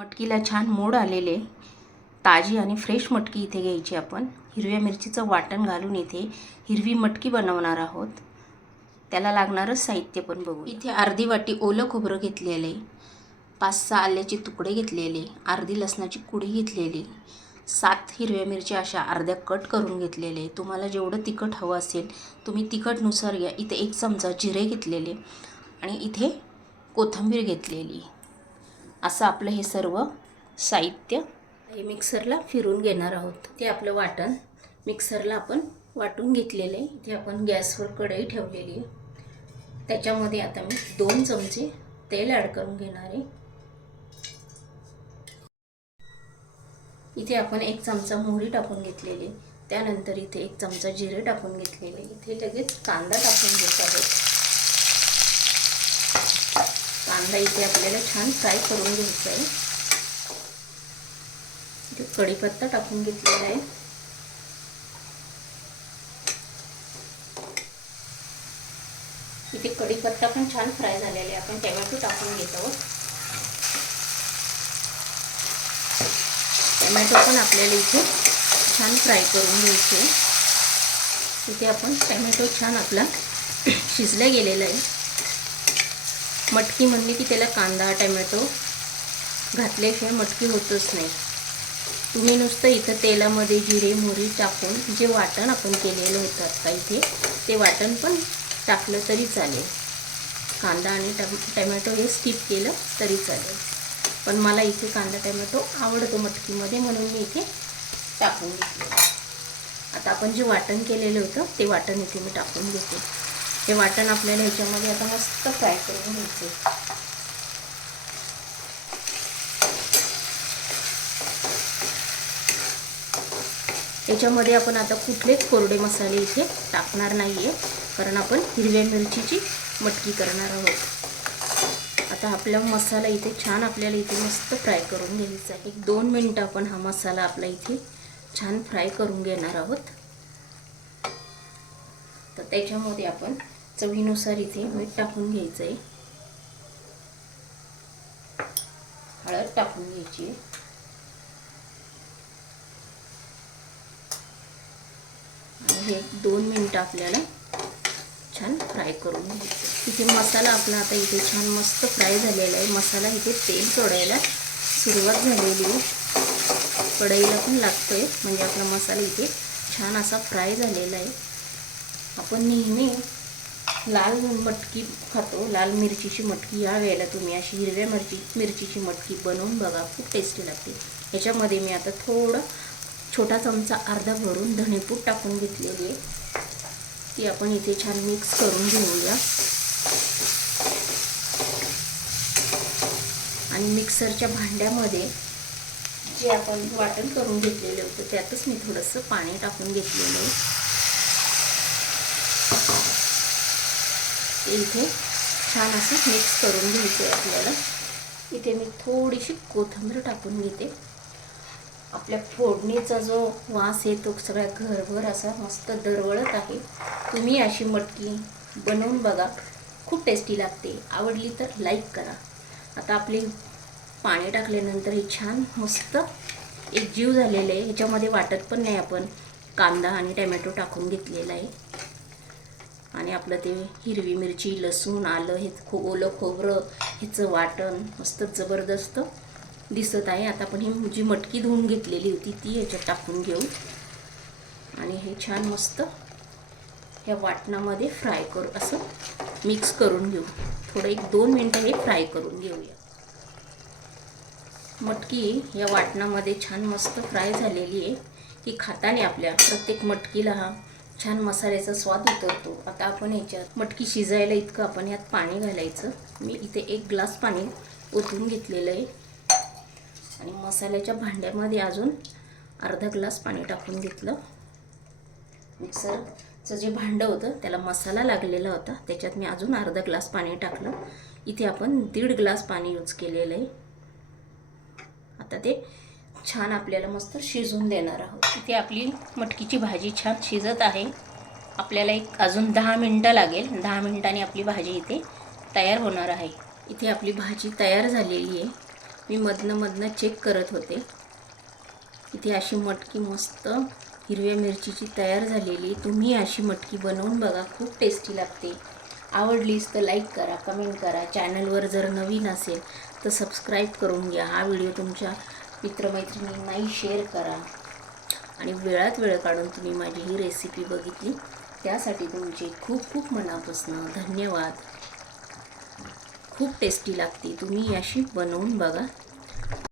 मटकीला छान मोड आलेले. ताजी आणि फ्रेश मटकी इथे घ्यायची आपण. हिरव्या मिरचीचं वाटण घालून इथे हिरवी मटकी बनवणार आहोत. त्याला लागणारं साहित्य पण बघू इथे अर्धी वाटी ओलं खोबरं घेतलेले. पाच सहा आल्याचे तुकडे घेतलेले. अर्धी लसणाची कुडी घेतलेली. सात हिरव्या मिरच्या अशा अर्ध्या कट करून घेतलेले. तुम्हाला जेवढं तिखट हवं असेल तुम्ही तिखटनुसार घ्या इथे एक चमचा जिरे घेतलेले आणि इथे कोथिंबीर घेतलेली. असं आपलं हे सर्व साहित्य हे मिक्सरला फिरून घेणार आहोत. ते आपलं वाटण. मिक्सरला आपण वाटून घेतलेलं आहे. इथे आपण गॅसवर कढई ठेवलेली आहे. त्याच्यामध्ये आता मी दोन चमचे तेल ॲड करून घेणार आहे. इथे आपण एक चमचा मोहरी टाकून घेतलेली त्यानंतर इथे एक चमचा जिरे टाकून घेतलेले इथे लगेच कांदा टाकून घेत आहोत. कांदा इथे आपल्याला छान फ्राय करून घ्यायचा आहे. इथे कढीपत्ता टाकून घेतलेला आहे. इथे कढीपत्ता पण छान फ्राय झालेला आहे. आपण टॅमॅटो टाकून घेत आहोत. टॅमॅटो पण आपल्याला इथे छान फ्राय करून घ्यायचे इथे आपण टॅमॅटो छान आपला शिजला गेलेला आहे. मटकी म्हणली की त्याला कांदा टॅमॅटो घातल्याशिवाय मटकी होतच नाही. तुम्ही नुसतं इथं तेलामध्ये जिरे मोहरी टाकून जे वाटण आपण केलेलं होतं आत्ता इथे ते वाटण पण टाकलं तरी चालेल. कांदा आणि टम टॅमॅटो हे स्किप केलं तरी चालेल. पण मला इथे कांदा टॅमॅटो आवडतो मटकीमध्ये म्हणून मी इथे टाकून घेतलं आता आपण जे वाटण केलेलं होतं ते वाटण इथे मी टाकून घेते. हे वाटण आपल्याला ह्याच्यामध्ये आता मस्त फ्राय करून घ्यायचे. याच्यामध्ये आपण आता कुठलेच कोरडे मसाले इथे टाकणार नाही आहे कारण आपण हिरव्या मिरचीची मटकी करणार आहोत. आता आपला मसाला इथे छान आपल्याला इथे मस्त फ्राय करून घ्यायचा आहे. एक दोन मिनटं आपण हा मसाला आपला इथे छान फ्राय करून घेणार आहोत. तर त्याच्यामध्ये आपण चवीनुसार इथे मीठ टाकून घ्यायचं आहे हळद टाकून घ्यायची. आहे हे दोन मिनटं आपल्याला छान फ्राय करून घ्यायचं. इथे मसाला आपला आता इथे छान मस्त फ्राय झालेला आहे. मसाला इथे तेल सोडायला सुरुवात झालेली आहे. कढईला पण लागतो आहे म्हणजे आपला मसाला इथे छान असा फ्राय झालेला आहे. आपण नेहमी लाल मटकी खातो. लाल मिरचीची मटकी या वेळेला तुम्ही अशी हिरव्या मिरची मिरचीची मटकी बनवून बघा खूप टेस्टी लागते. ह्याच्यामध्ये मी आता थोडं छोटा चमचा अर्धा भरून धणेपूड टाकून घेतलेली आहे. ती आपण इथे छान मिक्स करून घेऊया. आणि मिक्सरच्या भांड्यामध्ये जे आपण वाटण करून घेतलेलं होतं त्यातच मी थोडंसं पाणी टाकून घेतलेलं आहे. इथे छान असं मिक्स करून घ्यायचं आहे आपल्याला. इथे मी थोडीशी कोथिंबीर टाकून घेते. आपल्या फोडणीचा जो वास आहे तो सगळ्या घरभर असा मस्त दरवळत आहे. तुम्ही अशी मटकी बनवून बघा. खूप टेस्टी लागते. आवडली तर लाईक करा. आता आपली पाणी टाकल्यानंतर हे छान मस्त एक जीव झालेलं आहे. ह्याच्यामध्ये वाटत पण नाही आपण. कांदा आणि टॅमॅटो टाकून घेतलेला आहे. आणि आपलं ते हिरवी मिरची लसूण आलं हे खो ओलं खोबरं ह्याचं वाटण मस्त जबरदस्त दिसत आहे. आता आपण ही जी मटकी धुवून घेतलेली होती ती ह्याच्यात टाकून घेऊ. आणि हे छान मस्त ह्या वाटणामध्ये फ्राय करू असं मिक्स करून घेऊ. थोडं एक दोन मिनटं हे फ्राय करून घेऊया. मटकी या वाटणामध्ये छान मस्त फ्राय झालेली आहे. की खाताने आपल्या प्रत्येक मटकीला हा छान मसाल्याचा स्वाद उतरतो. आता आपण याच्यात मटकी शिजायला इतकं आपण यात पाणी घालायचं. मी इथे एक ग्लास पाणी ओतून घेतलेलं आहे. आणि मसाल्याच्या भांड्यामध्ये अजून अर्धा ग्लास पाणी टाकून घेतलं. मिक्सरचं जे भांडं होतं त्याला मसाला लागलेला होता. त्याच्यात मी अजून अर्धा ग्लास पाणी टाकलं. इथे आपण दीड ग्लास पाणी यूज केलेलं आहे. आता ते छान आपल्याला मस्त शिजवून देणार आहोत. इथे आपली मटकीची भाजी छान शिजत आहे. आपल्याला एक अजून दहा मिनटं लागेल. दहा मिनिटांनी आपली भाजी इथे तयार होणार आहे. इथे आपली भाजी तयार झालेली आहे. मी मधनं मधनं चेक करत होते. इथे अशी मटकी मस्त हिरव्या मिरचीची तयार झालेली तुम्ही अशी मटकी बनवून बघा. खूप टेस्टी लागते. आवडलीस तर लाईक करा कमेंट करा. चॅनलवर जर नवीन असेल तर सबस्क्राईब करून घ्या. हा व्हिडिओ तुमच्या मित्रमैत्रिणींनाही शेअर करा. आणि वेळात वेळ काढून तुम्ही माझी ही रेसिपी बघितली त्यासाठी तुमचे खूप खूप मनापासून धन्यवाद. खूप टेस्टी लागते. तुम्ही अशी बनवून बघा.